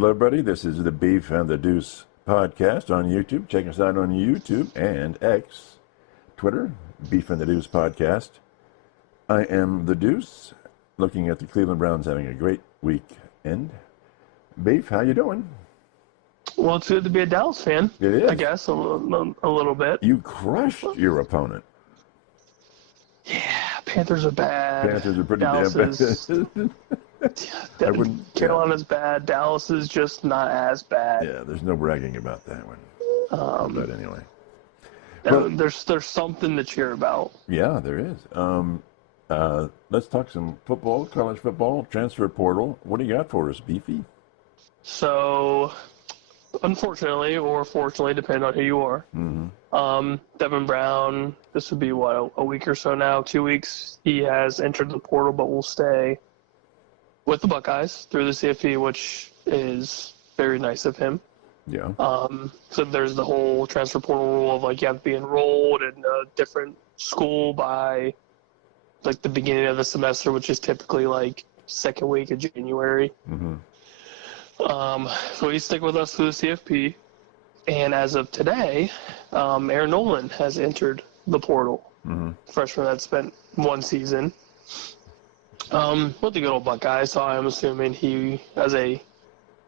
Hello, everybody. This is the Beef and the Deuce podcast on YouTube. Check us out on YouTube and X, Twitter, Beef and the Deuce podcast. I am the Deuce, looking at the Cleveland Browns having a great weekend. Beef, how you doing? Well, it's good to be a Dallas fan. It is. I guess, a little bit. You crushed your opponent. Yeah, Panthers are bad. Panthers are pretty Dallas damn bad. Carolina's bad. Dallas is just not as bad. Yeah, there's no bragging about that one. But anyway. There's something to cheer about. Yeah, there is. Let's talk some football, college football, transfer portal. What do you got for us, Beefy? So, unfortunately, or fortunately, depending on who you are, Devin Brown, this would be, a week or so now, 2 weeks, he has entered the portal, but will stay with the Buckeyes through the CFP, which is very nice of him. Yeah. So there's the whole transfer portal rule of, you have to be enrolled in a different school by, the beginning of the semester, which is typically, second week of January. So he's sticking with us through the CFP. And as of today, Aaron Nolan has entered the portal. Freshman that spent one season with the good old Buckeyes. So I'm assuming he, as a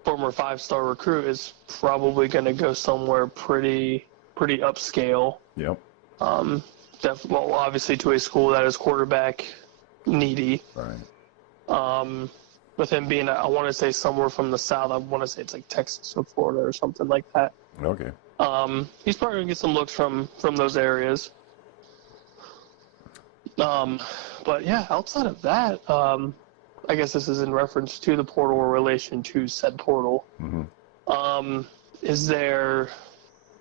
former 5-star recruit, is probably going to go somewhere pretty upscale. Yep. Obviously to a school that is quarterback needy. Right. With him being, I want to say somewhere from the South. I want to say it's Texas or Florida or something like that. Okay. He's probably going to get some looks from those areas. But yeah, outside of that, I guess this is in reference to the portal or relation to said portal. Is there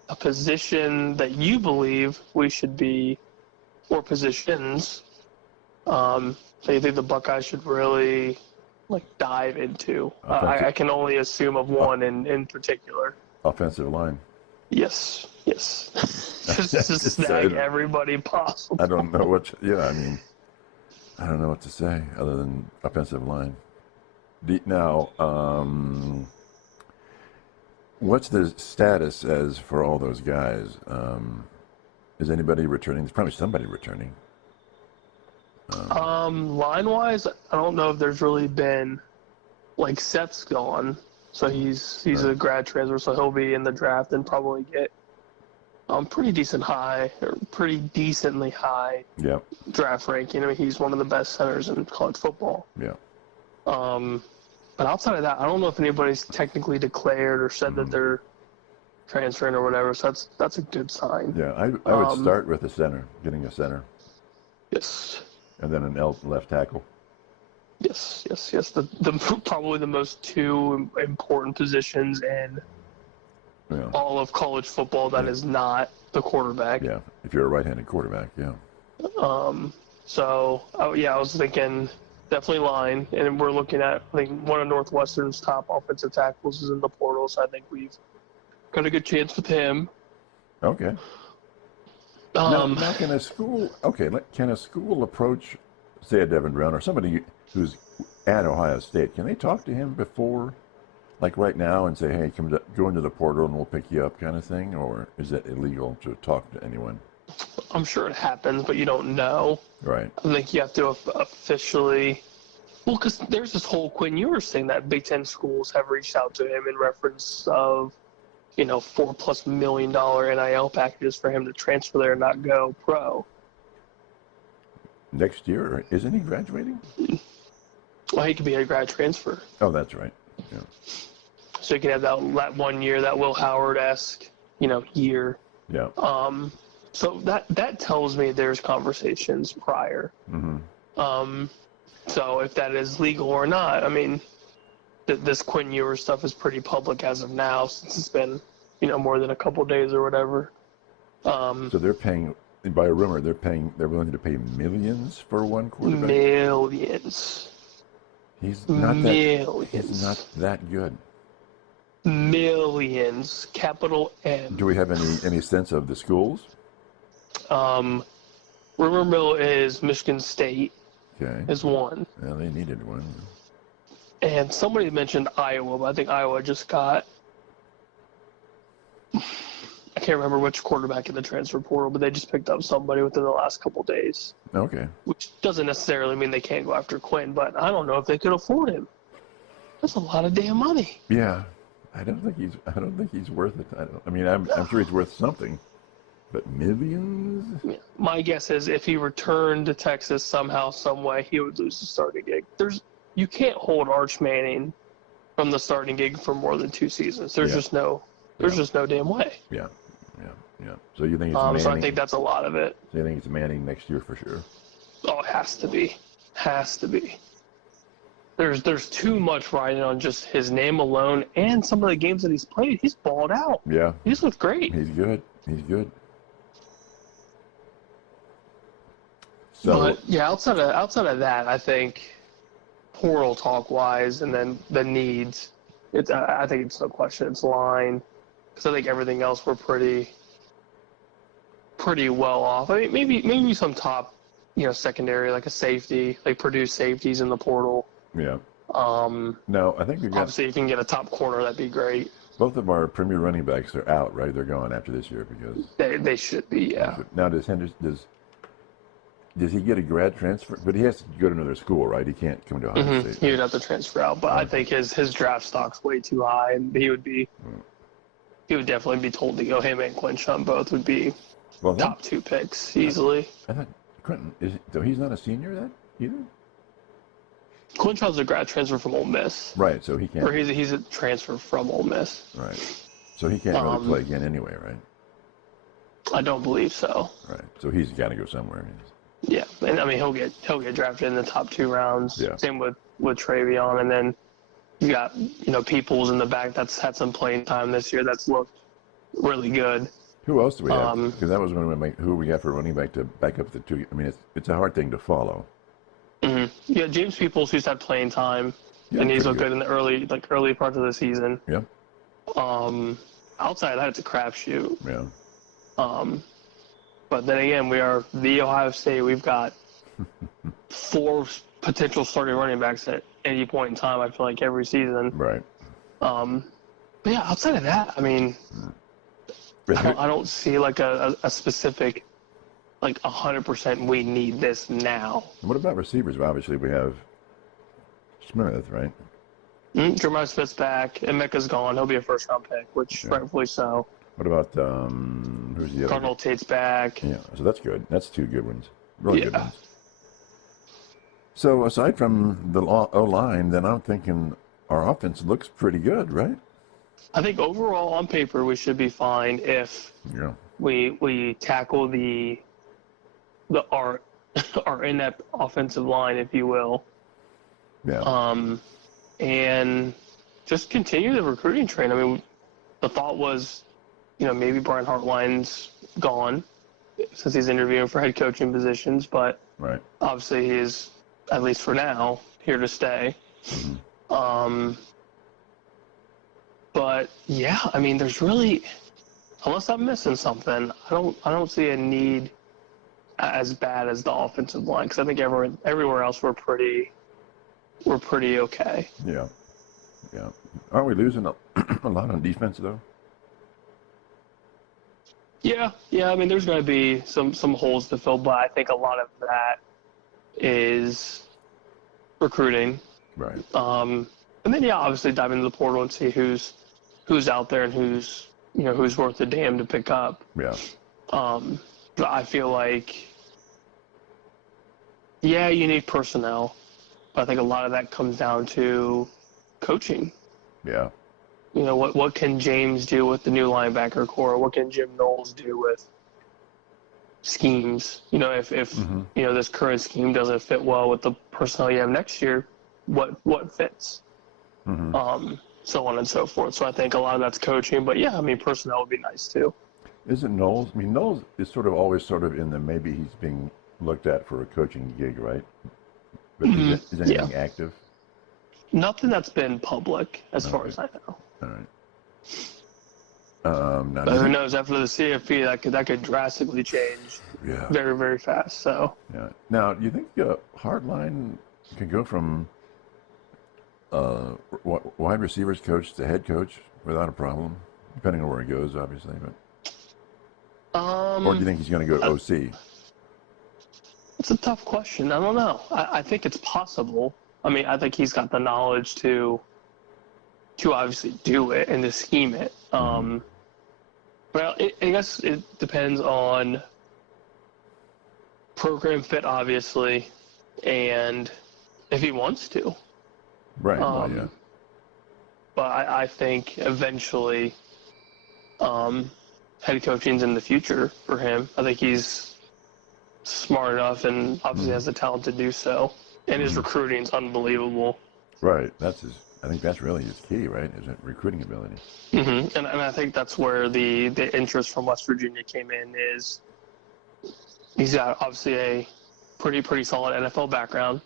a position that you believe we should be, or positions, that you think the Buckeyes should really dive into? I can only assume of one in particular. Offensive line. Yes. Just to snag everybody possible. I don't know what. I don't know what to say other than offensive line. Now, what's the status as for all those guys? Is anybody returning? There's probably somebody returning. Line-wise, I don't know if there's really been, Seth's gone, so he's right. A grad transfer, so he'll be in the draft and probably get pretty decently high draft ranking. He's one of the best centers in college football. Yeah. But outside of that, I don't know if anybody's technically declared or said that they're transferring or whatever, so that's a good sign. Yeah, I would start with a center, getting a center. Yes. And then an left tackle. Yes. The probably the most two important positions in all of college football that is not the quarterback. Yeah, if you're a right-handed quarterback, yeah. So, I was thinking definitely line, and we're looking at, one of Northwestern's top offensive tackles is in the portal, so I think we've got a good chance with him. Okay. Now can a school approach, say, a Devin Brown or somebody who's at Ohio State? Can they talk to him before, right now, and say, hey, go into the portal and we'll pick you up kind of thing? Or is it illegal to talk to anyone? I'm sure it happens, but you don't know. Right. I think you have to officially – because there's this whole Quinn Ewers thing that Big Ten schools have reached out to him in reference of – $4+ million NIL packages for him to transfer there and not go pro. Next year, isn't he graduating? Well, he could be a grad transfer. Oh, that's right. Yeah. So you can have that 1 year, that Will Howard-esque, year. Yeah. So that tells me there's conversations prior. So if that is legal or not, this Quinn Ewers stuff is pretty public as of now, since it's been, more than a couple days or whatever. So they're paying, by a rumor, they're willing to pay millions for one quarterback? Millions. He's not that good. Millions. Capital M. Do we have any sense of the schools? Rumor mill is Michigan State. Okay. Is one. Yeah, they needed one. And somebody mentioned Iowa, but I think Iowa just got, I can't remember which quarterback in the transfer portal, but they just picked up somebody within the last couple days. Okay. Which doesn't necessarily mean they can't go after Quinn, but I don't know if they could afford him. That's a lot of damn money. Yeah. I don't think he's worth it. I'm sure he's worth something. But millions? My guess is if he returned to Texas somehow, some way, he would lose the starting gig. You can't hold Arch Manning from the starting gig for more than 2 seasons. There's just no damn way. Yeah. So you think it's Manning? So I think that's a lot of it. So you think it's Manning next year for sure? Oh, it has to be. Has to be. There's too much riding on just his name alone, and some of the games that he's played, he's balled out. Yeah. He's looked great. He's good. So, but yeah, outside of that, I think portal talk wise, and then the needs, I think it's no question it's line, because I think everything else we're pretty well off. I mean, maybe some top, secondary, like a safety, like Purdue safeties in the portal. Yeah. No, I think we've got. Obviously, if you can get a top corner, that'd be great. Both of our premier running backs are out, right? They're gone after this year because they should be. Yeah. Now, does he get a grad transfer? But he has to go to another school, right? He can't come to Ohio State. He would have to transfer out, but I think his draft stock's way too high, and he would definitely be told to go. Him and Quinshon both would be top 2 picks easily. I thought Quentin so he's not a senior then either. Quinshon's a grad transfer from Ole Miss. Right, so he can't. Or he's a transfer from Ole Miss. Right, so he can't really play again anyway, right? I don't believe so. Right, so he's got to go somewhere. Yeah, and I mean he'll get drafted in the top 2 rounds. Yeah. Same with Travion, and then you got Peoples in the back that's had some playing time this year. That's looked really good. Who else do we have? Because that was who we got for running back to back up the 2. I mean, it's a hard thing to follow. Mm-hmm. Yeah, James Peoples, who's had playing time, and he's looked good in the early parts of the season. Yeah. Outside of that, it's a crapshoot. Yeah. But then again, we are the Ohio State. We've got 4 potential starting running backs at any point in time, I feel like, every season. Right. But yeah, outside of that, I mean, I don't see like a specific, like 100% we need this now. What about receivers? Well, obviously, we have Smith, right? Jeremiah Smith's back. Emeka's gone. He'll be a first-round pick, which rightfully so. What about who's the other? Cardinal Tate's back. Yeah, so that's good. That's 2 good ones. Really good ones. So aside from the O-line, then I'm thinking our offense looks pretty good, right? I think overall on paper we should be fine if we tackle our inept offensive line, if you will. Yeah. And just continue the recruiting train. I mean, the thought was, maybe Brian Hartline's gone since he's interviewing for head coaching positions, but obviously he is, at least for now, here to stay. Mm-hmm. But yeah, I mean, there's really, unless I'm missing something, I don't see a need as bad as the offensive line, because I think everywhere else we're pretty okay. Yeah. Aren't we losing a lot on defense though? Yeah. I mean, there's going to be some holes to fill, but I think a lot of that is recruiting. Right. And then obviously dive into the portal and see who's out there and who's worth a damn to pick up. Yeah. But I feel like, you need personnel, but I think a lot of that comes down to coaching. Yeah. What can James do with the new linebacker core? What can Jim Knowles do with schemes? If this current scheme doesn't fit well with the personnel you have next year, what fits? Mm-hmm. So on and so forth. So I think a lot of that's coaching, but personnel would be nice too. Isn't Knowles? I mean, Knowles is always in the maybe he's being looked at for a coaching gig, right? But is anything active? Nothing that's been public, as far as I know. All right. But who knows? After the CFP, that could drastically change. Yeah. Very, very fast. So. Yeah. Now, do you think Hardline can go from wide receivers coach to head coach without a problem, depending on where he goes, obviously. But or do you think he's going to go OC? It's a tough question. I don't know. I think it's possible. I mean, I think he's got the knowledge to obviously do it and to scheme it. Well, I guess it depends on program fit, obviously, and if he wants to. Right. Yeah. But I think eventually head coaching's in the future for him. I think he's smart enough and obviously has the talent to do so. And his recruiting's unbelievable. Right. I think that's really his key, right? Is that recruiting ability. Mm-hmm. And I think that's where the interest from West Virginia came in. Is he's got obviously a pretty solid NFL background,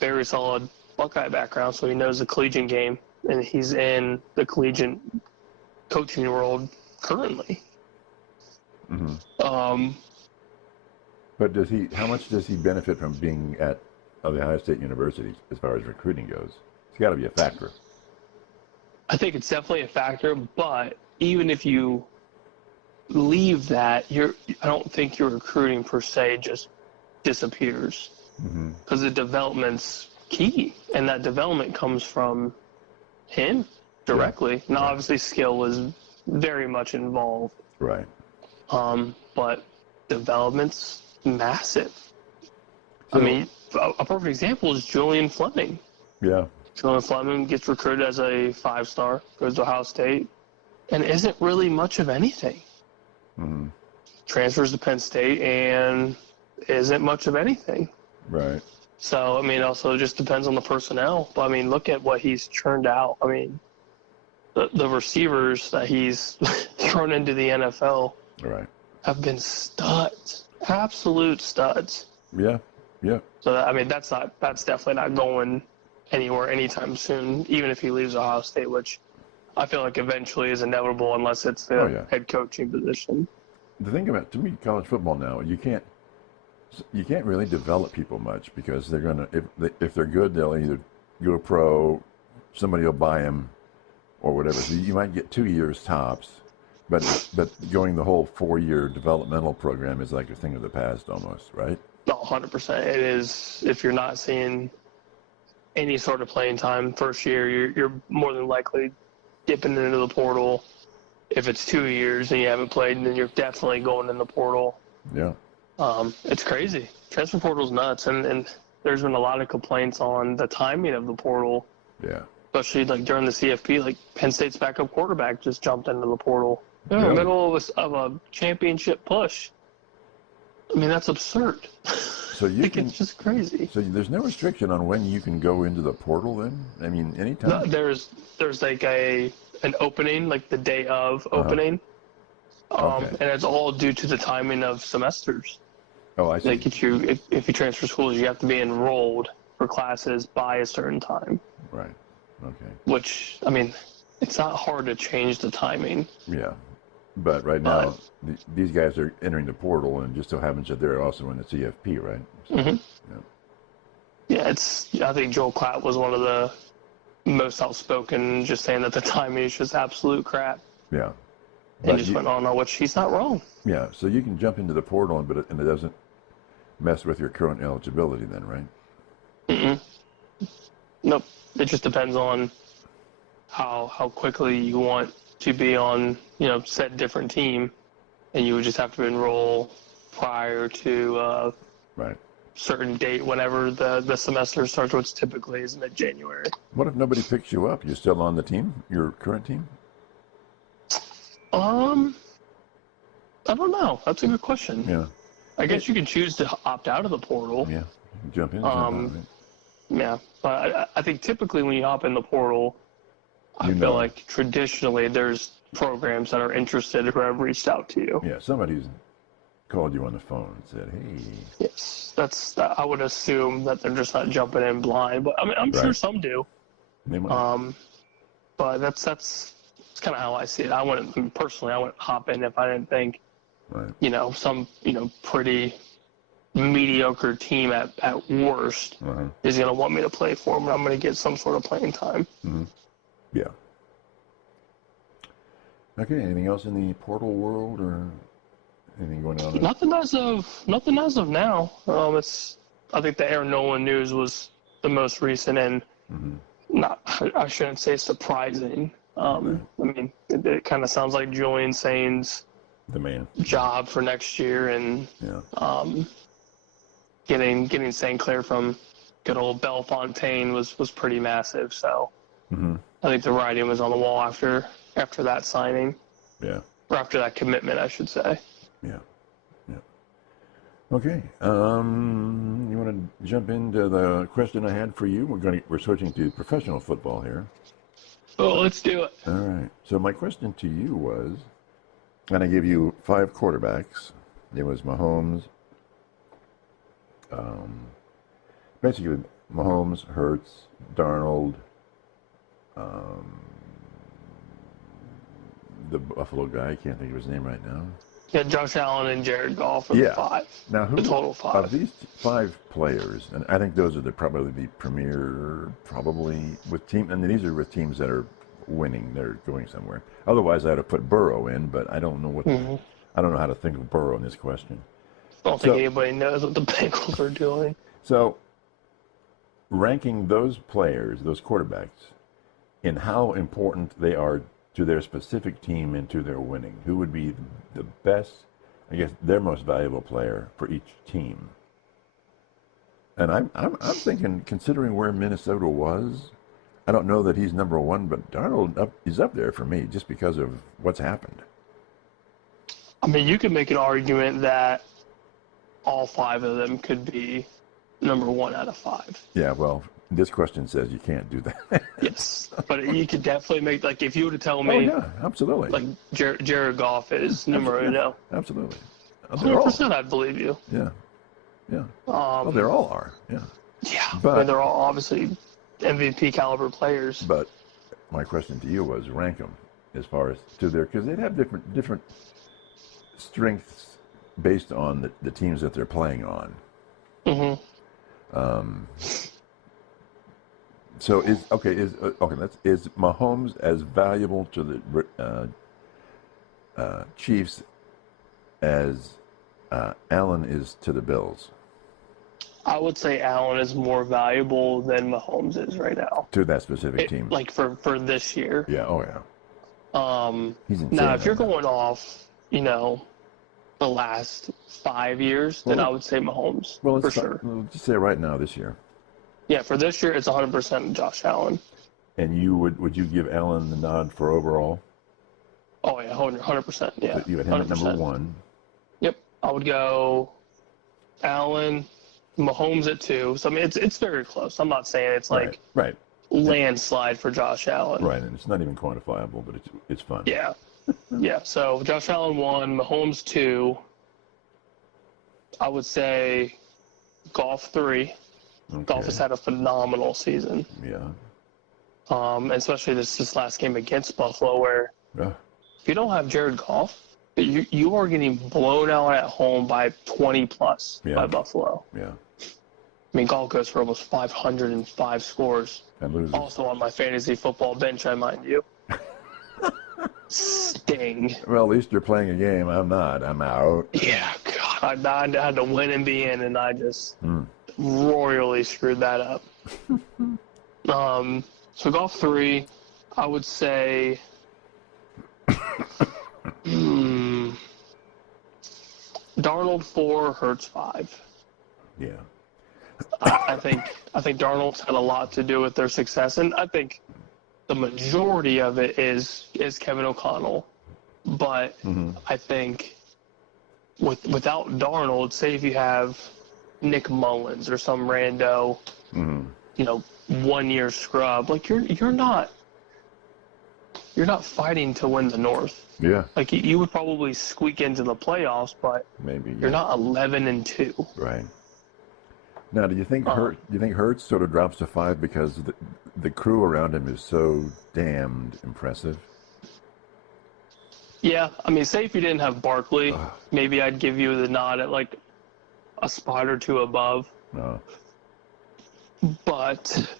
very solid Buckeye background, so he knows the collegiate game, and he's in the collegiate coaching world currently. But how much does he benefit from being at The Ohio State University as far as recruiting goes? It's got to be a factor. I think it's definitely a factor, but even if you leave that, I don't think your recruiting per se just disappears, because the development's key, and that development comes from him directly. Yeah. Now, obviously, skill is very much involved. Right. But development's massive. So, I mean, a perfect example is Julian Fleming. Yeah. Julian Fleming gets recruited as a 5-star, goes to Ohio State, and isn't really much of anything. Transfers to Penn State and isn't much of anything. Right. So, I mean, also it just depends on the personnel. But, I mean, look at what he's churned out. I mean, the receivers that he's thrown into the NFL have been studs, absolute studs. Yeah. So, I mean, that's definitely not going anywhere anytime soon, even if he leaves Ohio State, which I feel like eventually is inevitable unless it's the head coaching position. The thing about, to me, college football now, you can't really develop people much, because they're gonna, if they're good, they'll either go pro, somebody will buy them, or whatever. So you might get 2 years tops, but going the whole 4-year developmental program is like a thing of the past almost, right? No, 100%. It is. If you're not seeing any sort of playing time first year, you're more than likely dipping into the portal. If it's 2 years and you haven't played, then you're definitely going in the portal. Yeah. It's crazy. Transfer portal's nuts, and there's been a lot of complaints on the timing of the portal. Yeah. Especially like during the CFP, like Penn State's backup quarterback just jumped into the portal in the middle of a championship push. I mean, that's absurd. So it's just crazy. So there's no restriction on when you can go into the portal then? I mean, anytime? No, there's like an opening, like the day of opening. And it's all due to the timing of semesters. Oh, I see. Like if you transfer schools, you have to be enrolled for classes by a certain time. Right. Okay. Which, I mean, it's not hard to change the timing. Yeah. But right now, these guys are entering the portal, and just so happens that they're also in the CFP, right? So, Yeah, I think Joel Klatt was one of the most outspoken, just saying that the timing is just absolute crap. Yeah. And just went on, which he's not wrong. Yeah, so you can jump into the portal, and it doesn't mess with your current eligibility then, right? Nope. It just depends on how quickly you want to be on, said different team, and you would just have to enroll prior to certain date whenever the semester starts, which typically is mid-January. What if nobody picks you up? You're still on the team, your current team? I don't know. That's a good question. Yeah. I guess you can choose to opt out of the portal. Yeah. Jump in. Right? Yeah. But I think typically when you hop in the portal, I feel like traditionally there's programs that are interested who have reached out to you. Yeah. Somebody's called you on the phone and said, hey. Yes. I would assume that they're just not jumping in blind, but I mean, I'm sure some do. They might. But that's kind of how I see it. I wouldn't hop in if I didn't think, some, pretty mediocre team at worst is going to want me to play for him, and I'm going to get some sort of playing time. Mm-hmm. Yeah. Okay, anything else in the portal world or anything going on? Nothing as of now. I think the Aaron Nolan news was the most recent and I shouldn't say surprising. I mean, it kind of sounds like Julian Sain's the man job for next year, and getting St. Clair from good old Bellefontaine was pretty massive. So I think the writing was on the wall after that signing. Yeah. Or after that commitment, I should say. Yeah. Yeah. Okay. You want to jump into the question I had for you? We're switching to professional football here. Oh, let's do it. All right. So my question to you was, and I gave you 5 quarterbacks. It was Mahomes. Basically, Mahomes, Hurts, Darnold, the Buffalo guy, I can't think of his name right now. Yeah, Josh Allen and Jared Goff are the 5. Now, the total 5. Of these 5 players, and I think those are probably the premier, probably with team, and these are with teams that are winning, they're going somewhere. Otherwise, I'd have put Burrow in, but I don't know what I don't know how to think of Burrow in this question. I don't think anybody knows what the Bengals are doing. So, ranking those players, those quarterbacks, in how important they are to their specific team and to their winning, who would be the best, I guess, their most valuable player for each team? And I'm thinking, considering where Minnesota was, I don't know that he's number 1, but Darnold is up there for me just because of what's happened. I mean, you could make an argument that all 5 of them could be number 1 out of 5. Yeah, well, this question says you can't do that. Yes, but you could definitely make, like, if you were to tell me. Oh, yeah, absolutely. Like, Jared Goff is number 1. Absolutely. 100%, I'd believe you. Yeah. Yeah. Well, they all are. Yeah. Yeah, but I mean, they're all obviously MVP caliber players. But my question to you was rank them as far as to their, because they'd have different strengths based on the teams that they're playing on. So is Mahomes as valuable to the Chiefs as Allen is to the Bills? I would say Allen is more valuable than Mahomes is right now. To that specific team. Like for this year. Yeah, oh yeah. Now, if you're going off, the last 5 years, then I would say Mahomes, for sure. We'll just say right now this year. Yeah, for this year, it's 100% Josh Allen. And you would you give Allen the nod for overall? Oh, yeah, 100%, yeah. So you had him 100%. At number 1. Yep, I would go Allen, Mahomes at 2. So, I mean, it's very close. I'm not saying it's like landslide for Josh Allen. Right, and it's not even quantifiable, but it's fun. Yeah. Yeah, so Josh Allen 1, Mahomes 2. I would say Goff 3. Okay. Goff has had a phenomenal season. Yeah. Especially this last game against Buffalo, where if you don't have Jared Goff, you are getting blown out at home by 20+ by Buffalo. Yeah. I mean, Goff goes for almost 505 scores. And loses. Also on my fantasy football bench, I mind you. Sting. Well, at least you're playing a game. I'm not. I'm out. Yeah, God. I had to win and be in, and I just royally screwed that up. So Goff 3, I would say Darnold 4, Hurts 5. Yeah. I think Darnold's had a lot to do with their success, and I think the majority of it is Kevin O'Connell. But I think without Darnold, say if you have Nick Mullins or some rando, 1-year scrub, like you're not fighting to win the North. Yeah. Like you would probably squeak into the playoffs, but maybe you're not 11-2. Right. Now, do you think Hurts sort of drops to 5 because the crew around him is so damned impressive? Yeah, I mean, say if you didn't have Barkley, maybe I'd give you the nod at like a spot or two above. But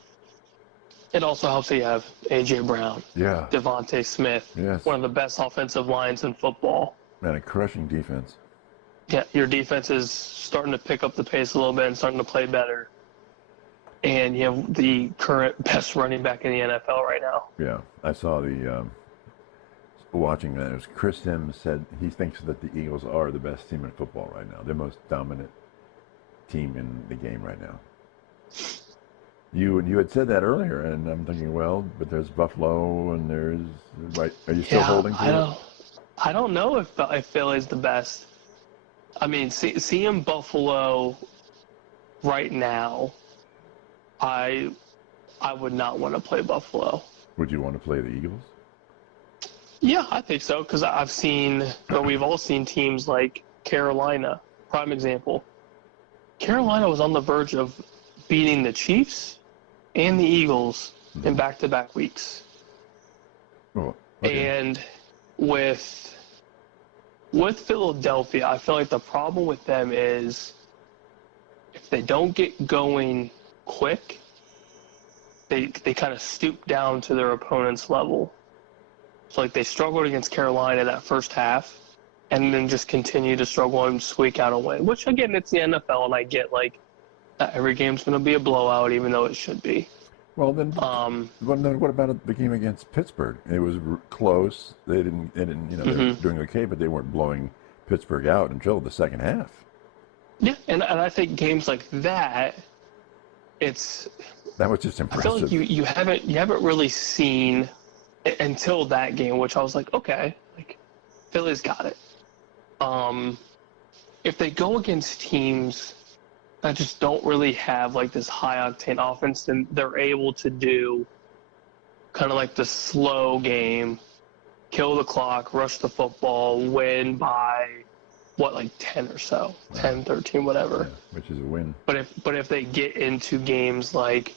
it also helps that you have A.J. Brown, Devontae Smith, one of the best offensive lines in football. And a crushing defense. Yeah, your defense is starting to pick up the pace a little bit and starting to play better. And you have the current best running back in the NFL right now. Yeah, I saw watching that. It was Chris Sims said he thinks that the Eagles are the best team in football right now. They're the most dominant team in the game right now. You had said that earlier, and I'm thinking, well, but there's Buffalo, and there's right. Are you still holding to it? I don't know if Philly's the best. I mean, seeing Buffalo right now, I would not want to play Buffalo. Would you want to play the Eagles? Yeah, I think so, because we've all seen teams like Carolina, prime example. Carolina was on the verge of beating the Chiefs and the Eagles in back-to-back weeks. Oh, okay. And with Philadelphia, I feel like the problem with them is if they don't get going quick, they kind of stoop down to their opponent's level. So, like, they struggled against Carolina that first half and then just continue to struggle and squeak out a win, which, again, it's the NFL, and I get, like, not every game's going to be a blowout, even though it should be. Well, then what about the game against Pittsburgh? It was close. They didn't they were doing okay, but they weren't blowing Pittsburgh out until the second half. Yeah, and I think games like that, that was just impressive. I feel like you haven't really seen until that game, which I was like, okay, like Philly's got it. If they go against teams that just don't really have like this high octane offense, then they're able to do kind of like the slow game, kill the clock, rush the football, win by like 10 or so, 10, 13, whatever. Yeah, which is a win. But if they get into games like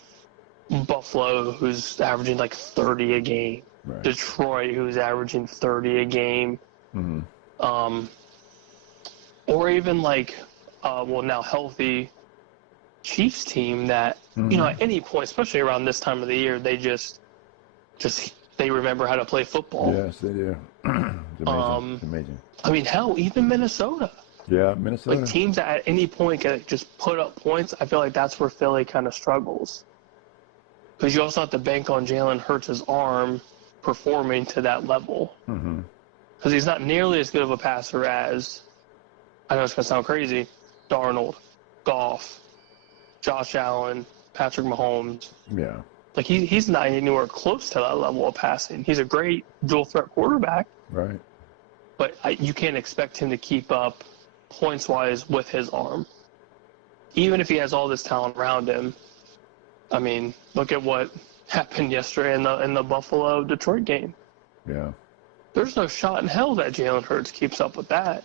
Buffalo, who's averaging like 30 a game, Detroit, who's averaging 30 a game, or even like now healthy Chiefs team that at any point, especially around this time of the year, they just they remember how to play football. Yes, they do. It's amazing. It's amazing. I mean, hell, even Minnesota. Yeah, Minnesota. Like teams that at any point can just put up points. I feel like that's where Philly kind of struggles, because you also have to bank on Jalen Hurts' arm performing to that level. Because he's not nearly as good of a passer as, I know it's going to sound crazy, Darnold, Goff, Josh Allen, Patrick Mahomes. Yeah. Like, he's not anywhere close to that level of passing. He's a great dual-threat quarterback. Right. But you can't expect him to keep up points-wise with his arm. Even if he has all this talent around him. I mean, look at what happened yesterday in the Buffalo-Detroit game. Yeah. There's no shot in hell that Jalen Hurts keeps up with that.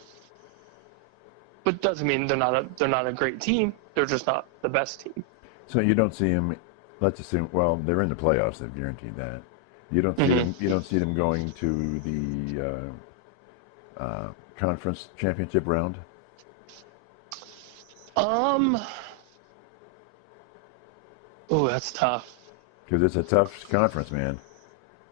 But doesn't mean they're not a great team. They're just not the best team. So you don't see him. Let's assume. Well, they're in the playoffs. They've guaranteed that. You don't see them. You don't see them going to the conference championship round. Oh, that's tough. Because it's a tough conference, man.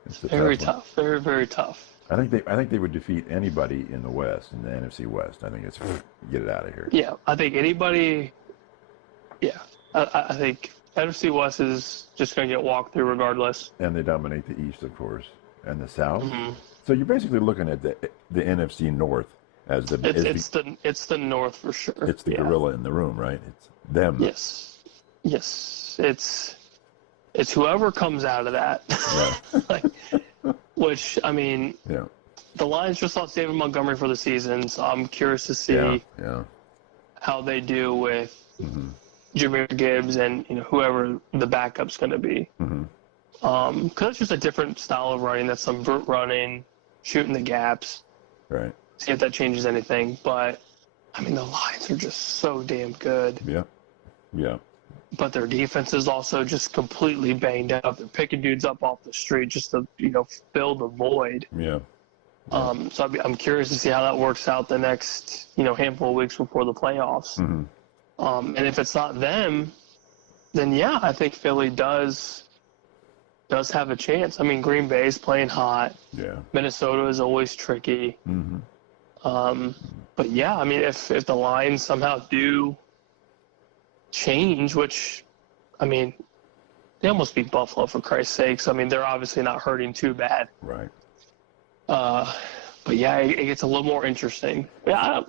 It's very tough. Very, very tough. I think they would defeat anybody in the West, in the NFC West. I think it's get it out of here. Yeah, I think anybody. Yeah, I think NFC West is just going to get walked through regardless. And they dominate the East, of course, and the South. So you're basically looking at the NFC North as the. It's the North for sure. It's the gorilla in the room, right? It's them. Yes. It's whoever comes out of that. Yeah. Which, I mean, the Lions just lost David Montgomery for the season, so I'm curious to see how they do with Jahmyr Gibbs and whoever the backup's going to be. Because it's just a different style of running. That's some brute running, shooting the gaps. Right. See if that changes anything. But, I mean, the Lions are just so damn good. Yeah. But their defense is also just completely banged up. They're picking dudes up off the street just to, fill the void. Yeah. So I'm curious to see how that works out the next, handful of weeks before the playoffs. And if it's not them, then yeah, I think Philly does have a chance. I mean, Green Bay's playing hot. Yeah. Minnesota is always tricky. Mm-hmm. But yeah, I mean, if the lines somehow do change, which, I mean, they almost beat Buffalo for Christ's sakes. I mean, they're obviously not hurting too bad. Right. But yeah, it gets a little more interesting. Yeah,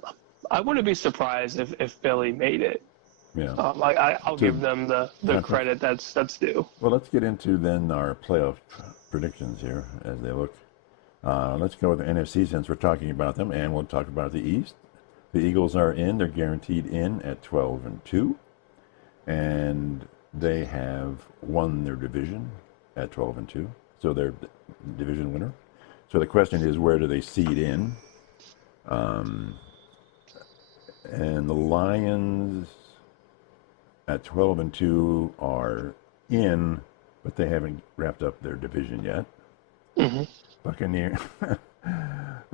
I wouldn't be surprised if Philly made it. Yeah. I'll give them the credit that's due. Well, let's get into then our playoff predictions here as they look. Let's go with the NFC since we're talking about them, and we'll talk about the East. The Eagles are in; they're guaranteed in at 12-2, and they have won their division at 12-2, so they're division winner. So the question is, where do they seed in? And the Lions at 12-2 are in, but they haven't wrapped up their division yet. Mm-hmm.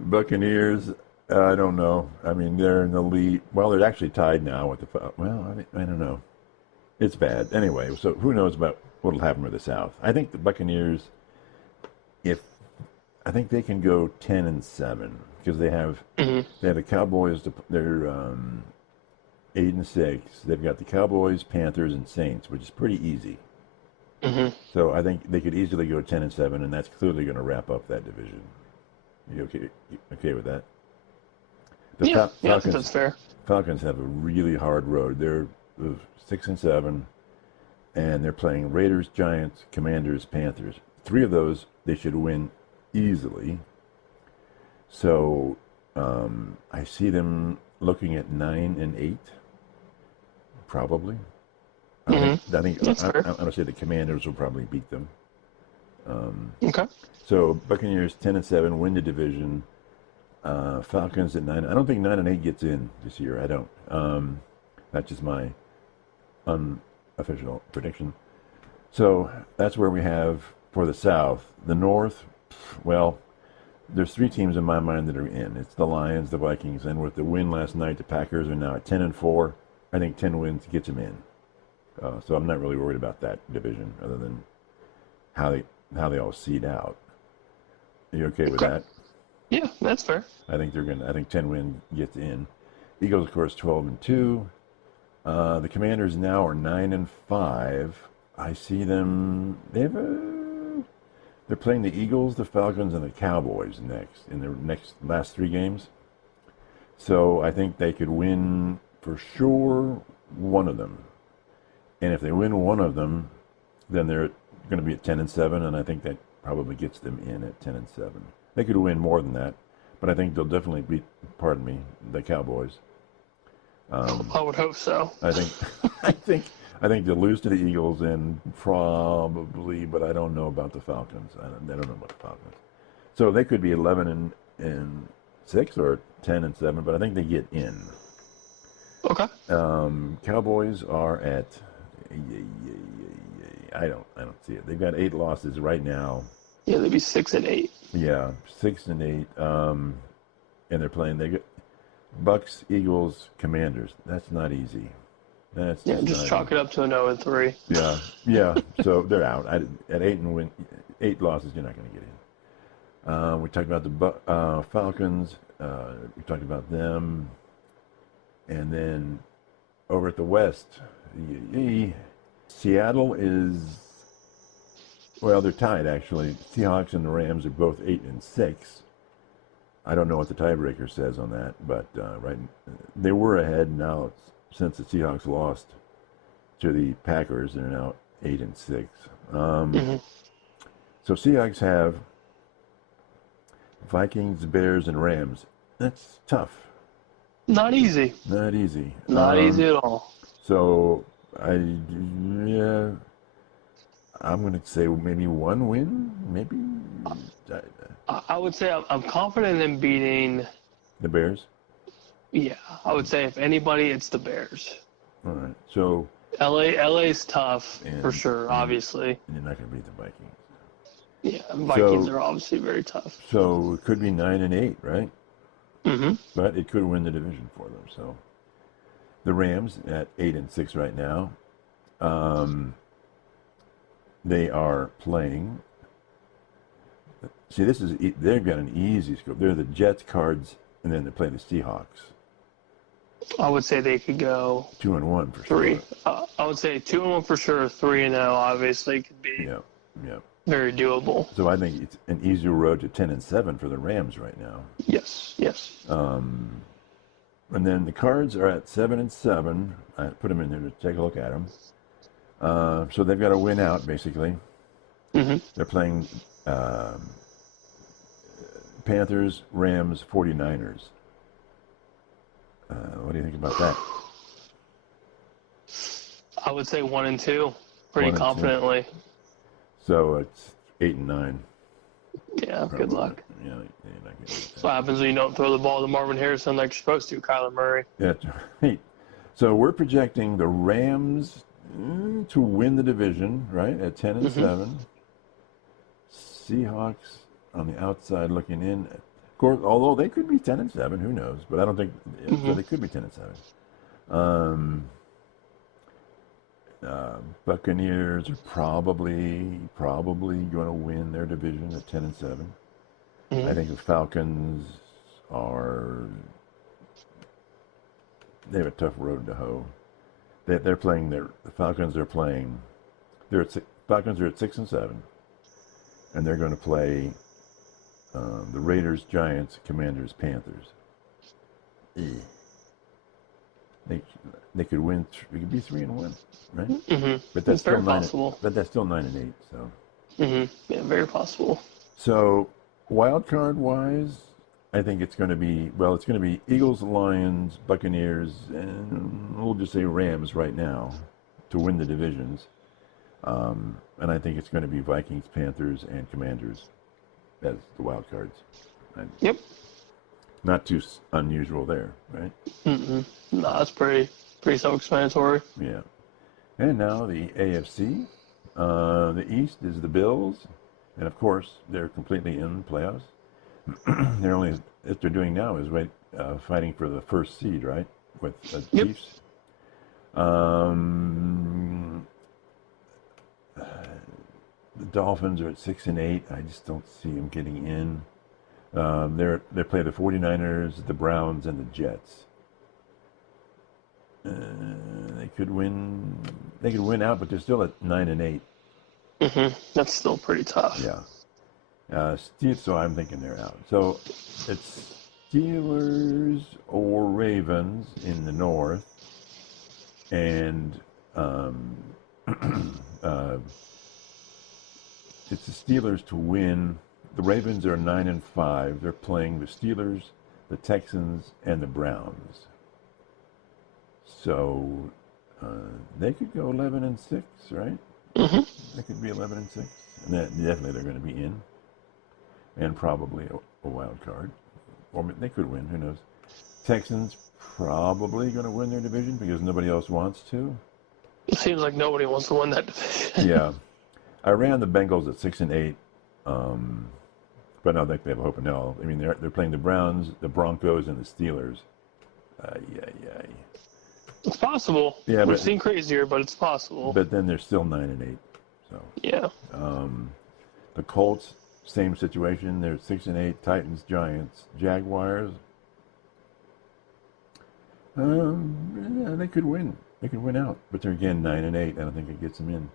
Buccaneers, I don't know. I mean, they're in the lead. Well, they're actually tied now with the. Well, I don't know. It's bad anyway. So who knows about what'll happen with the South? I think the Buccaneers, I think they can go 10-7 because they have the Cowboys. They're 8-6. They've got the Cowboys, Panthers, and Saints, which is pretty easy. Mm-hmm. So I think they could easily go 10-7, and that's clearly going to wrap up that division. You okay with that? Yeah, I think that's fair. Falcons have a really hard road. They're 6-7, and they're playing Raiders, Giants, Commanders, Panthers. 3 of those they should win easily. So I see them looking at 9-8, probably. I think That's fair. I would say the Commanders will probably beat them. Okay. So Buccaneers 10-7 win the division. Falcons at 9. I don't think 9-8 gets in this year. I don't. That's just my unofficial prediction. So that's where we have for the South. The North, well, there's 3 teams in my mind that are in. It's the Lions, the Vikings, and with the win last night, the Packers are now at 10-4. I think 10 wins gets them in. So I'm not really worried about that division, other than how they all seed out. Are you okay with that? Yeah, that's fair. I think 10 win gets in. Eagles, of course, 12-2. The Commanders now are 9-5. I see them. They're playing the Eagles, the Falcons, and the Cowboys next in their last 3 games. So I think they could win for sure one of them. And if they win one of them, then they're going to be at 10-7, and I think that probably gets them in at 10-7. They could win more than that, but I think they'll definitely beat, the Cowboys. I would hope so. I think they'll lose to the Eagles and probably, but I don't know about the Falcons. I don't know about the Falcons. So they could be 11-6 or 10-7, but I think they get in. Okay. Cowboys are at. I don't see it. They've got 8 losses right now. Yeah, they'd be 6-8. Yeah, 6-8. And they're playing. They get Bucks, Eagles, Commanders. That's not easy. Just chalk it up to an 0-3. Yeah. So they're out at 8 losses. You're not going to get in. We talked about the Falcons. We talked about them, and then over at the West, Seattle is. Well, they're tied actually. Seahawks and the Rams are both 8-6. I don't know what the tiebreaker says on that, but they were ahead. Now, since the Seahawks lost to the Packers, they're now 8-6. So Seahawks have Vikings, Bears, and Rams. That's tough. Not easy. Not easy. Not easy at all. So I'm going to say maybe one win, maybe. I would say I'm confident in beating The Bears? Yeah, I would say if anybody, it's the Bears. All right. So LA's tough for sure, obviously. And you're not going to beat the Vikings. Yeah, Vikings are obviously very tough. So it could be 9-8, right? Mm-hmm. But it could win the division for them. So The Rams at 8-6 right now. They are playing. See, they've got an easy scope. They're the Jets, Cards, and then they play the Seahawks. I would say they could go 2-1 for three. sure. I would say 2-1 for sure. 3-0 obviously could be very doable. So I think it's an easier road to 10-7 for the Rams right now. Yes. And then the Cards are at 7-7. I put them in there to take a look at them. So they've got to win out basically. Mm-hmm. They're playing Panthers, Rams, 49ers. What do you think about that? I would say 1-2 pretty 1-2. confidently. So it's 8-9. Yeah, Probably. good luck. Yeah, you're not getting That's what happens when you don't throw the ball to Marvin Harrison like you're supposed to, Kyler Murray. That's right. So we're projecting the Rams to win the division, right, at 10-7. Seahawks on the outside looking in. Of course, although they could be 10-7, who knows? But I don't think so. They could be 10-7. Buccaneers are probably going to win their division at 10-7. I think the Falcons they have a tough road to hoe. They're playing the Falcons are playing. Falcons are at 6-7, and they're going to play the Raiders, Giants, Commanders, Panthers. They could win. It could be 3-1, right? Mm-hmm. But that's very still possible. But that's still 9-8. So. Yeah, very possible. So wild card wise, I think it's going to be Eagles, Lions, Buccaneers, and we'll just say Rams right now to win the divisions. And I think it's going to be Vikings, Panthers, and Commanders as the wild cards. Yep. Not too unusual there, right? No, that's pretty self-explanatory. Yeah. And now the AFC. The East is the Bills, and of course they're completely in the playoffs. What they're doing now is fighting for the first seed, right? With the Chiefs. The Dolphins are at 6-8. I just don't see them getting in. They play the 49ers, the Browns, and the Jets. They could win. They could win out, but they're still at 9-8. That's still pretty tough. Yeah. So I'm thinking they're out. So it's Steelers or Ravens in the north, and it's the Steelers to win. The Ravens are 9-5. They're playing the Steelers, the Texans, and the Browns. So they could go 11-6, right? They could be 11-6, and definitely they're going to be in, and probably a wild card, or they could win. Who knows? Texans probably going to win their division because nobody else wants to. It seems like nobody wants to win that division. Yeah, I ran the Bengals at 6-8, but I don't think they have a hope in hell. I mean, they're playing the Browns, the Broncos, and the Steelers. It's possible. Yeah, We've seen crazier, but it's possible. But then they're still 9-8. So yeah. The Colts, same situation. They're 6-8. Titans, Giants, Jaguars. They could win. They could win out, but they're again 9-8. I don't think it gets them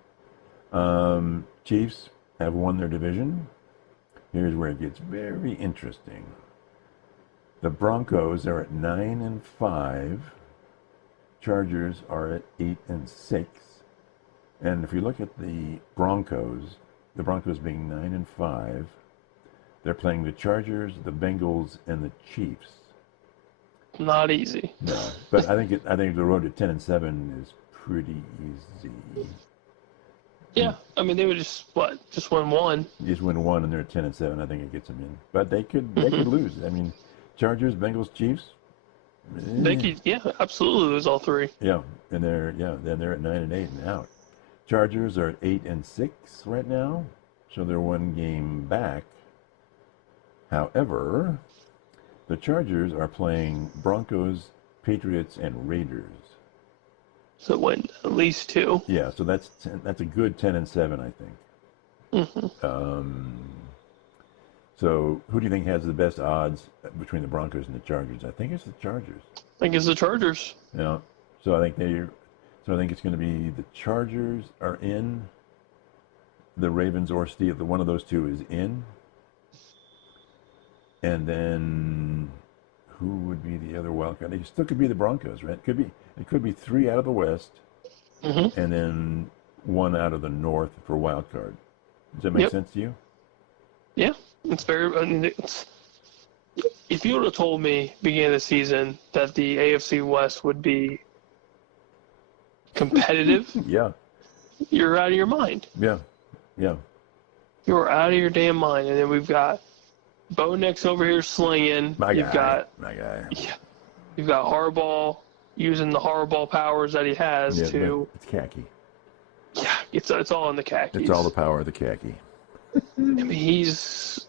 in. Chiefs have won their division. Here's where it gets very interesting. The Broncos are at 9-5. Chargers are at 8-6. And if you look at the Broncos being 9-5, they're playing the Chargers, the Bengals, and the Chiefs. Not easy. No, but I think the road to 10-7 is pretty easy. Yeah, I mean they would just win one. Just win one, and they're at 10-7. I think it gets them in, but they could lose. I mean, Chargers, Bengals, Chiefs. They could, absolutely lose all three. Yeah, and they're at 9-8 and out. Chargers are at 8-6 right now, so they're one game back. However, the Chargers are playing Broncos, Patriots, and Raiders. So win at least 2. Yeah, so that's a good 10-7, I think. So who do you think has the best odds between the Broncos and the Chargers? I think it's the Chargers. I think it's the Chargers. Yeah. So I think it's going to be the Chargers are in. The Ravens or Steve, one of those two is in. And then who would be the other wild card? It still could be the Broncos, right? It could be 3 out of the West, and then 1 out of the North for wild card. Does that make sense to you? Yeah, it's very. I mean, if you would have told me beginning of the season that the AFC West would be competitive, Yeah. You're out of your mind. Yeah. Yeah. You're out of your damn mind. And then we've got Bo Nix over here slinging. My guy. Yeah, you've got Harbaugh using the Harbaugh powers that he has to. It's khaki. Yeah, it's all in the khakis. It's all the power of the khaki. I mean, he's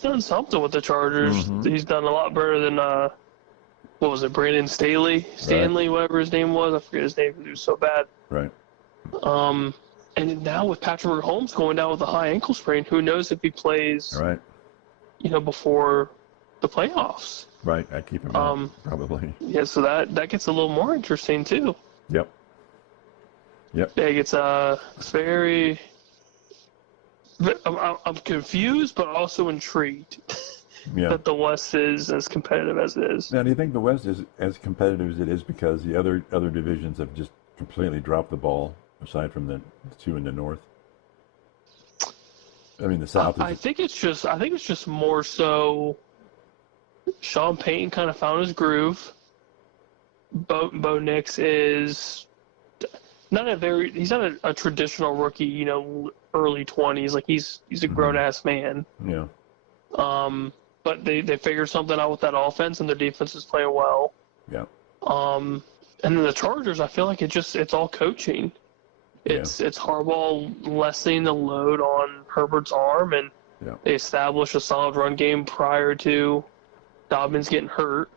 done something with the Chargers. He's done a lot better than what was it, Brandon Stanley, whatever his name was. I forget his name because he was so bad. Right. And now with Patrick Mahomes going down with a high ankle sprain, who knows if he plays? Right. Before the playoffs. Right. I keep him out, probably. Yeah. So that gets a little more interesting too. Yep. Yeah, it's very. I'm confused, but also intrigued that the West is as competitive as it is. Now, do you think the West is as competitive as it is because the other divisions have just completely dropped the ball, aside from the 2 in the North? I mean, the South. I think it's just more so. Sean Payton kind of found his groove. Bo Nix is he's not a traditional rookie, early 20s. Like he's a grown ass man. Yeah. But they figured something out with that offense, and their defense is playing well. Yeah. And then the Chargers, I feel like it's all coaching. It's Harbaugh lessening the load on Herbert's arm, and they establish a solid run game prior to Dobbins getting hurt,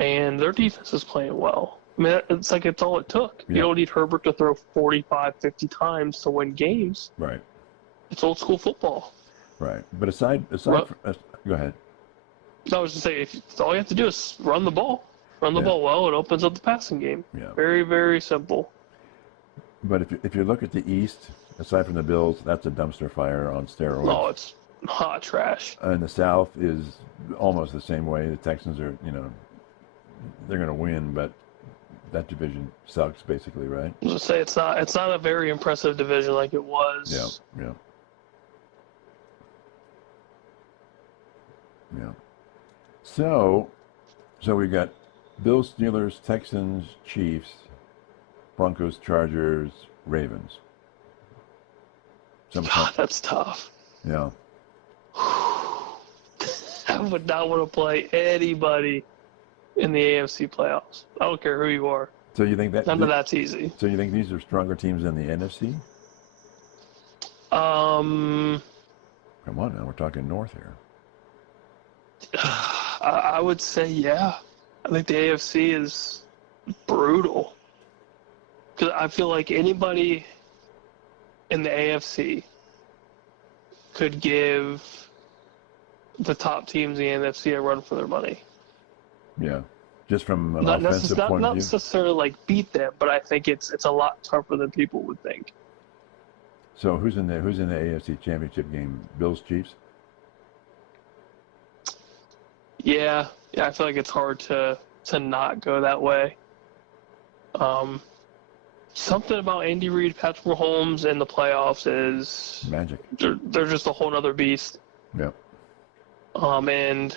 and their defense is playing well. I mean, it's all it took. You don't need Herbert to throw 45, 50 times to win games. Right. It's old school football. Right. But aside from, go ahead. I was just saying, all you have to do is run the ball. Run the ball well, it opens up the passing game. Yeah. Very, very simple. But if you look at the East, aside from the Bills, that's a dumpster fire on steroids. No, it's hot trash. And the South is almost the same way. The Texans are, they're going to win, but that division sucks, basically, right? I was going to say, it's not a very impressive division like it was. Yeah. So we've got Bills, Steelers, Texans, Chiefs, Broncos, Chargers, Ravens. That's tough. Yeah. I would not want to play anybody in the AFC playoffs. I don't care who you are. So you think none of that's easy? So you think these are stronger teams than the NFC? Come on now, we're talking North here. I would say yeah. I think the AFC is brutal. Because I feel like anybody in the AFC could give the top teams in the NFC a run for their money. Yeah, just from an offensive point of view. Not necessarily like beat them, but I think it's a lot tougher than people would think. So who's in the AFC Championship game? Bills, Chiefs? Yeah, I feel like it's hard to not go that way. Something about Andy Reid, Patrick Mahomes in the playoffs is magic. They're just a whole other beast. Yeah. And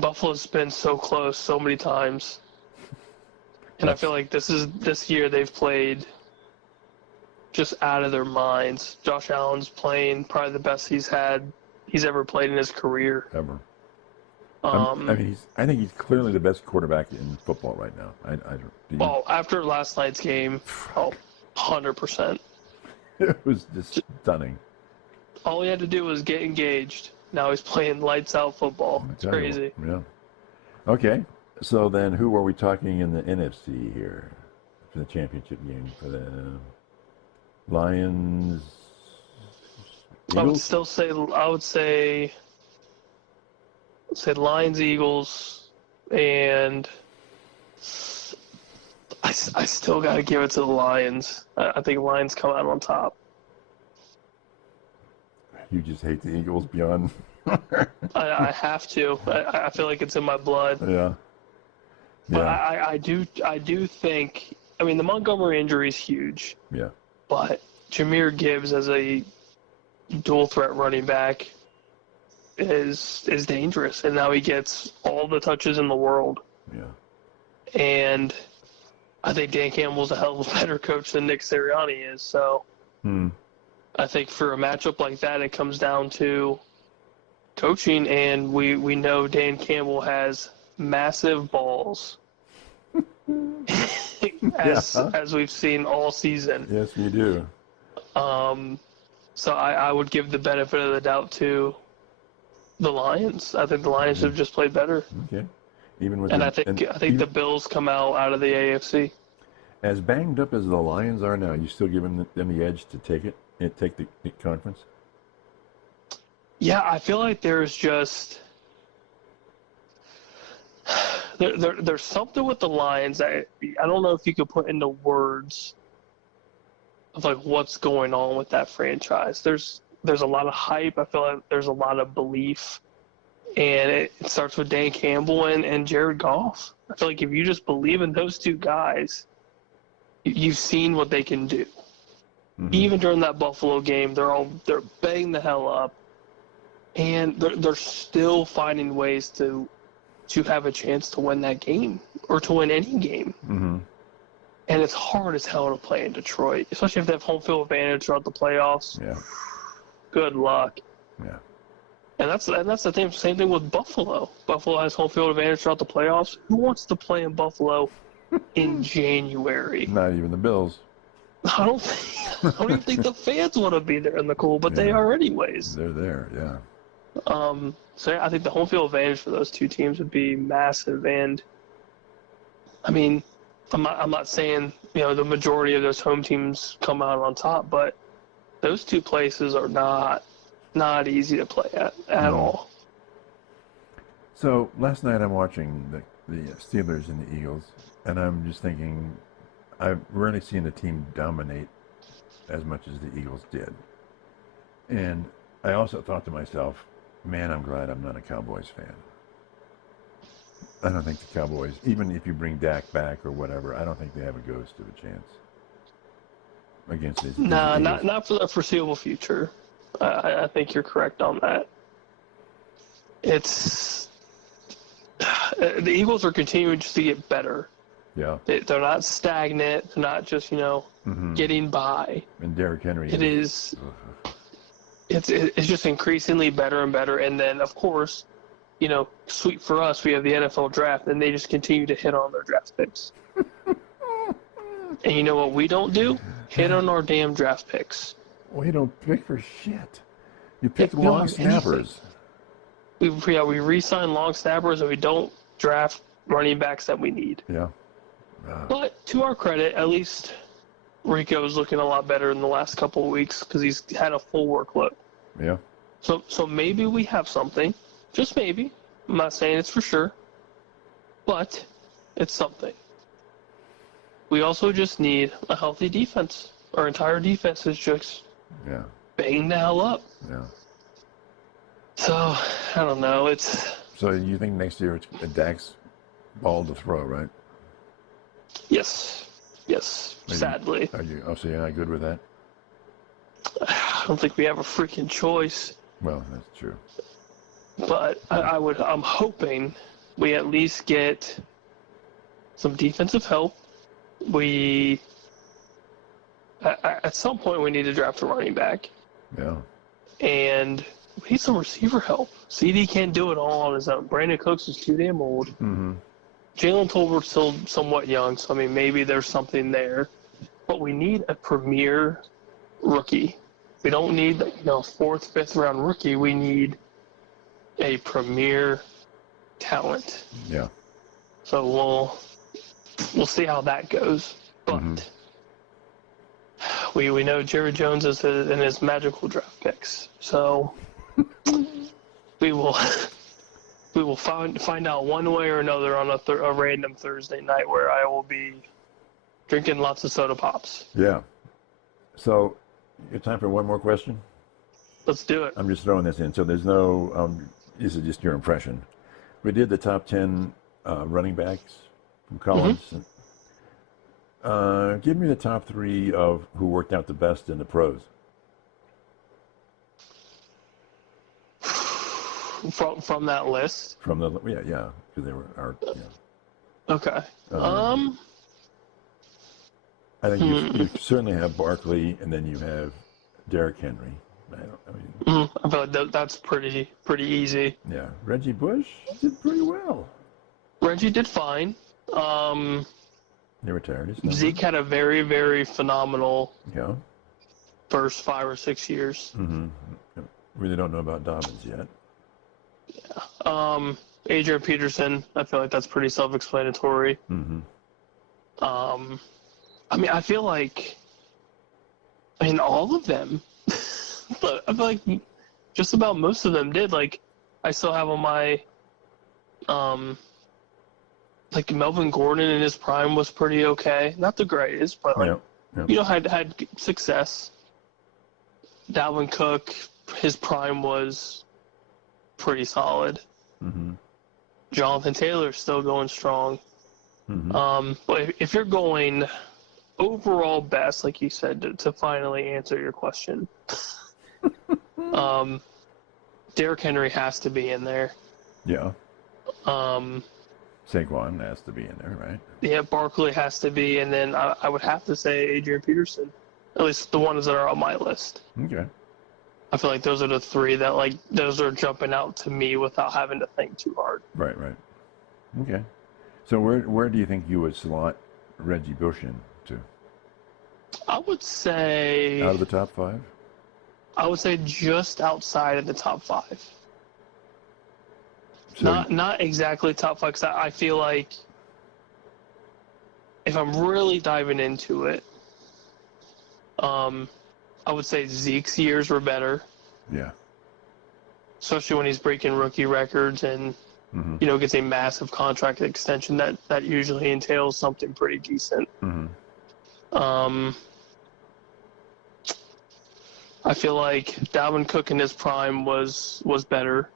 Buffalo's been so close so many times, and I feel like this year they've played just out of their minds. Josh Allen's playing probably the best he's ever played in his career. Ever. I think he's clearly the best quarterback in football right now. After last night's game, 100%. It was just stunning. All he had to do was get engaged. Now he's playing lights out football. It's crazy. Yeah. Okay. So then who are we talking in the NFC here? for the championship game for the Lions. Eagles? I would say Lions, Eagles, and I still got to give it to the Lions. I think Lions come out on top. You just hate the Eagles beyond. I have to. I feel like it's in my blood. Yeah. But I do think. I mean, the Montgomery injury is huge. Yeah. But Jahmyr Gibbs as a dual threat running back is dangerous, and now he gets all the touches in the world. Yeah. And I think Dan Campbell's a hell of a better coach than Nick Sirianni is. So I think for a matchup like that, it comes down to coaching, and we know Dan Campbell has massive balls, as we've seen all season. Yes, we do. So I would give the benefit of the doubt to the Lions. I think the Lions have just played better. Okay. Even with I think the Bills come out of the AFC. As banged up as the Lions are now, you still giving them the edge to take it and take the conference? Yeah, I feel like there's just there's something with the Lions that I don't know if you could put into words of like what's going on with that franchise. There's a lot of hype. I feel like there's a lot of belief, and it starts with Dan Campbell and Jared Goff. I feel like if you just believe in those two guys, you've seen what they can do. Mm-hmm. Even during that Buffalo game, they're banging the hell up, and they're still finding ways to have a chance to win that game or to win any game. Mm-hmm. And it's hard as hell to play in Detroit, especially if they have home field advantage throughout the playoffs. Yeah. Good luck. Yeah. And that's the same thing with Buffalo. Buffalo has home field advantage throughout the playoffs. Who wants to play in Buffalo in January? Not even the Bills. I don't even think the fans want to be there in the cold, but they are anyways. They're there, yeah. So I think the home field advantage for those two teams would be massive. And I mean, I'm not saying the majority of those home teams come out on top, but those two places are not easy to play at all. So last night I'm watching the Steelers and the Eagles, and I'm just thinking I've rarely seen a team dominate as much as the Eagles did. And I also thought to myself, man, I'm glad I'm not a Cowboys fan. I don't think the Cowboys, even if you bring Dak back or whatever, I don't think they have a ghost of a chance against these. Nah, not for the foreseeable future. I think you're correct on that. It's the Eagles are continuing just to get better. Yeah. They're not stagnant. They're not just getting by. And Derrick Henry. It's just increasingly better and better. And then of course, sweet for us, we have the NFL draft, and they just continue to hit on their draft picks. And you know what we don't do? Hit on our damn draft picks. We don't pick for shit. You pick long snappers. We re-sign long snappers, and we don't draft running backs that we need. Yeah. But to our credit, at least Rico is looking a lot better in the last couple of weeks because he's had a full workload. Yeah. So maybe we have something. Just maybe. I'm not saying it's for sure. But it's something. We also just need a healthy defense. Our entire defense is just banging the hell up. Yeah. So, I don't know. So you think next year it's Dak's ball to throw, right? Yes. Sadly. So you're not good with that? I don't think we have a freaking choice. Well, that's true. But I'm hoping we at least get some defensive help. At some point we need to draft a running back. Yeah. And we need some receiver help. CD can't do it all on his own. Brandon Cooks is too damn old. Mm-hmm. Jalen Tolbert's still somewhat young, so maybe there's something there. But we need a premier rookie. We don't need fourth, fifth round rookie. We need a premier talent. Yeah. So we'll see how that goes. but we know Jerry Jones is in his magical draft picks, so we will find out one way or another on a random Thursday night where I will be drinking lots of soda pops. Yeah. So, you have time for one more question? Let's do it. I'm just throwing this in. So there's no, this is just your impression. We did the top 10 running backs from college. Give me the top 3 of who worked out the best in the pros. From that list? From the, yeah, because they were our, yeah. Okay. I think you certainly have Barkley, and then you have Derrick Henry. I feel like that's pretty easy. Yeah, Reggie Bush did pretty well. Reggie did fine. They retired. Zeke had a very, very phenomenal first 5 or 6 years. Really don't know about Dobbins yet. Yeah. Adrian Peterson, I feel like that's pretty self-explanatory. I mean, I feel like, all of them, but I feel like just about most of them did. Like, I still have on my, like Melvin Gordon in his prime was pretty okay. Not the greatest, but had success. Dalvin Cook, his prime was pretty solid. Jonathan Taylor's still going strong. But if you're going overall best, like you said, to finally answer your question, Derrick Henry has to be in there. Yeah. Saquon has to be in there, right? Yeah, Barkley has to be, and then I would have to say Adrian Peterson. At least the ones that are on my list. Okay. I feel like those are the 3 that, those are jumping out to me without having to think too hard. Right. Okay. So where do you think you would slot Reggie Bush in to? I would say... Out of the top 5? I would say just outside of the top 5. So not exactly top 5, because I feel like if I'm really diving into it, I would say Zeke's years were better. Yeah. Especially when he's breaking rookie records and, gets a massive contract extension that usually entails something pretty decent. I feel like Dalvin Cook in his prime was better.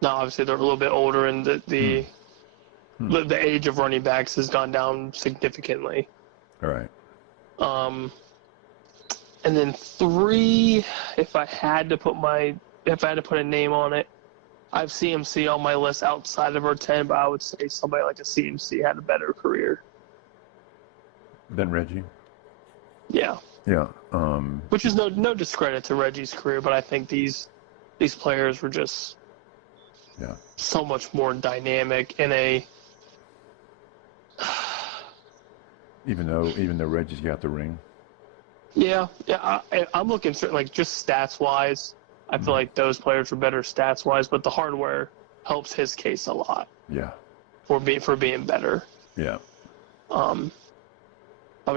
Now, obviously, they're a little bit older, and the age of running backs has gone down significantly. All right. And then 3, if I had to put a name on it, I have CMC on my list outside of our 10, but I would say somebody like a CMC had a better career Than Reggie? Yeah. Yeah. Which is no discredit to Reggie's career, but I think these players were just so much more dynamic in a. Even though Reggie's got the ring. Yeah. I'm looking for just stats wise. I feel like those players were better stats wise, but the hardware helps his case a lot. Yeah. For being better. Yeah.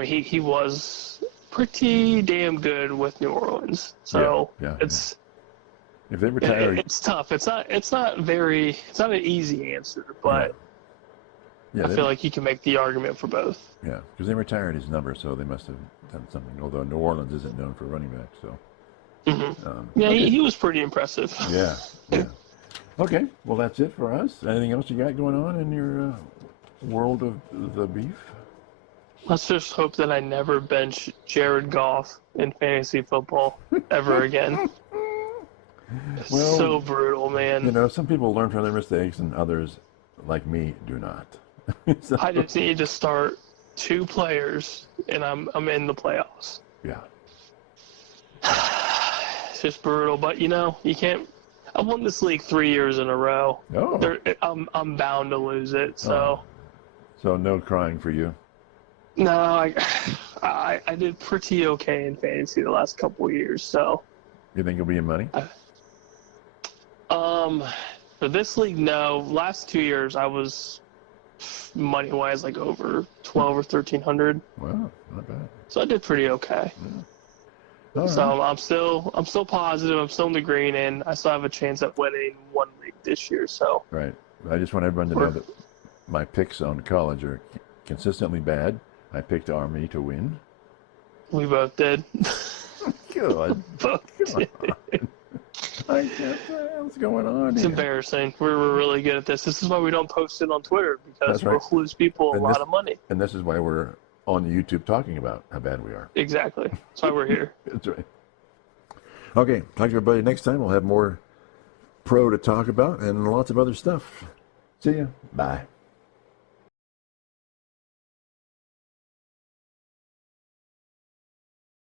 He was pretty damn good with New Orleans. So it's. If they retire, it's tough. It's not an easy answer, but I feel like you can make the argument for both. Yeah, because they retired his number, so they must have done something. Although New Orleans isn't known for running back, so. He was pretty impressive. Yeah. Okay, well that's it for us. Anything else you got going on in your world of the beef? Let's just hope that I never bench Jared Goff in fantasy football ever again. Well, so brutal, man. Some people learn from their mistakes, and others, like me, do not. So, I just need to start 2 players, and I'm in the playoffs. Yeah. It's just brutal, but you can't. I won this league 3 years in a row. Oh. I'm bound to lose it. So. So no crying for you. No, I did pretty okay in fantasy the last couple of years. So. You think you'll be in money? For this league, no. Last 2 years, I was money-wise, like over 12 or 1,300. Wow, not bad. So I did pretty okay. All So right. I'm still positive. I'm still in the green, and I still have a chance at winning one league this year. So Right. I just want everyone to know that my picks on college are consistently bad. I picked Army to win. we both did. Good. Both did. I can't tell what's going on It's here. embarrassing. We're really good at this. This is why we don't post it on Twitter, because That's right. we'll lose people a And lot this- of money. And this is why we're on YouTube talking about how bad we are. Exactly. That's why we're here. That's right. Okay, talk to everybody next time. We'll have more pro to talk about and lots of other stuff. See ya. Bye.